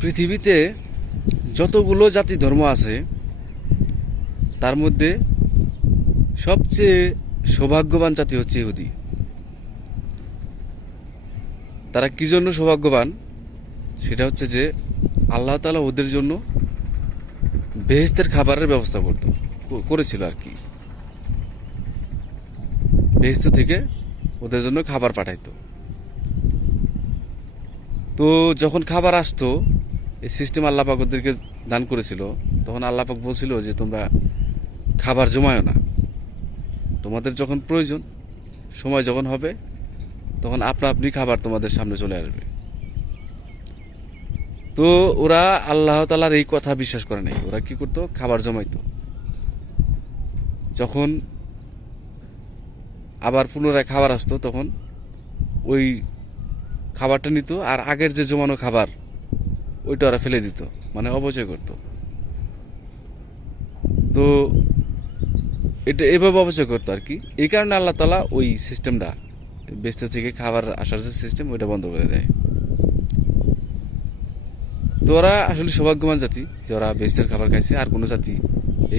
পৃথিবীতে যতগুলো জাতি ধর্ম আছে তার মধ্যে সবচেয়ে সৌভাগ্যবান জাতি হচ্ছে ইহুদি। তারা কি জন্য সৌভাগ্যবান? সেটা হচ্ছে যে আল্লাহ তাআলা ওদের জন্য বেহেশতের খাবারের ব্যবস্থা করেছিল আর কি। বেহেশত থেকে ওদের জন্য খাবার পাঠাইতো। তো যখন খাবার আসতো, এই সিস্টেম আল্লাহ পাক ওদেরকে দান করেছিল, তখন আল্লাহ পাক বলছিল যে তোমরা খাবার জমায়ো না, তোমাদের যখন প্রয়োজন, সময় যখন হবে, তখন আপনা আপনি খাবার তোমাদের সামনে চলে আসবে। তো ওরা আল্লাহ তাআলার এই কথা বিশ্বাস করে নাই। ওরা কি করতো? খাবার জমাইতো। যখন আবার পুনরায় খাবার আসতো, তখন ওই খাবারটা নিত, আর আগের যে জমানো খাবার ওইটা ওরা ফেলে দিত, মানে অপচয় করত। তো এটা এভাবে অপচয় করতো আর কি। এই কারণে আল্লাহ তাআলা ওই সিস্টেমটা, বেহেশত থেকে খাবার আসার যে সিস্টেম, ওইটা বন্ধ করে দেয়। তো ওরা আসলে সৌভাগ্যবান জাতি যে ওরা বেহেশতের খাবার খাইছে, আর কোনো জাতি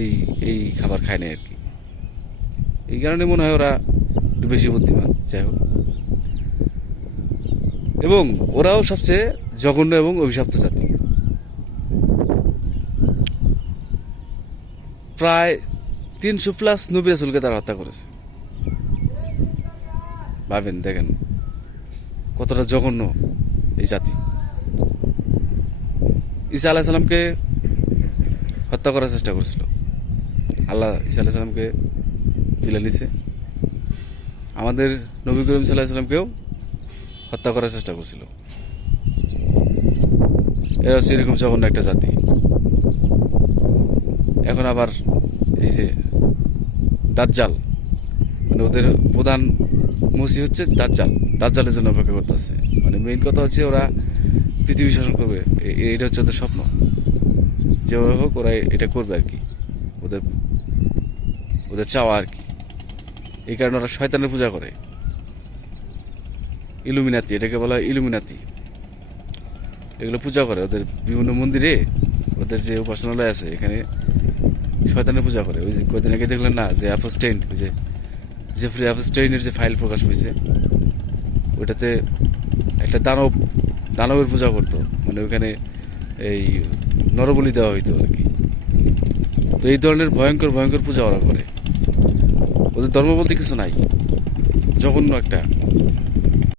এই এই খাবার খায় নাই আর কি। এই কারণে মনে হয় ওরা একটু বেশি বুদ্ধিমান। যাই হোক, এবং ওরাও সবচেয়ে জঘন্য এবং অভিশপ্ত জাতি। প্রায় 300+ নবী রাসূলকে তারা হত্যা করেছে। ভাবেন, দেখেন কতটা জঘন্য এই জাতি। ঈসা আলাইহিস সালামকে হত্যা করার চেষ্টা করেছিল। আল্লাহ ঈসা আলাইহিস সালামকে তুলে নিছে। আমাদের নবী করিম সাল্লাল্লাহু আলাইহি সাল্লামকেও হত্যা করার চেষ্টা করছিল। এরা হচ্ছে এরকম জঘন্য একটা জাতি। এখন আবার এই যে দাজ্জাল, মানে ওদের প্রধান মসি হচ্ছে দাজ্জাল। দাজ্জালের জন্য অপেক্ষা করতেছে। মানে মেইন কথা হচ্ছে ওরা পৃথিবী শাসন করবে, এটা হচ্ছে ওদের স্বপ্ন। যেভাবে হোক ওরা এটা করবে আর কি, ওদের ওদের চাওয়া আর কি। এই কারণে ওরা শয়তানের পূজা করে। ইলুমিনাতি, এটাকে বলা হয় ইলুমিনাতি। এগুলো পূজা করে ওদের বিভিন্ন মন্দিরে। ওদের যে উপাসনালয় আছে, এখানে শয়তানের পূজা করে। ওই যে কয়েকদিন আগে দেখলেন না যে অ্যাপস্টেইন, ওই যে জেফ্রি অ্যাপস্টেইনের যে ফাইল প্রকাশ হয়েছে, ওইটাতে একটা দানবের পূজা করতো। মানে ওইখানে এই নরবলি দেওয়া হইতো আর কি। তো এই ধরনের ভয়ঙ্কর ভয়ঙ্কর পূজা ওরা করে। ওদের ধর্ম বলতে কিছু নাই, জঘন্য একটা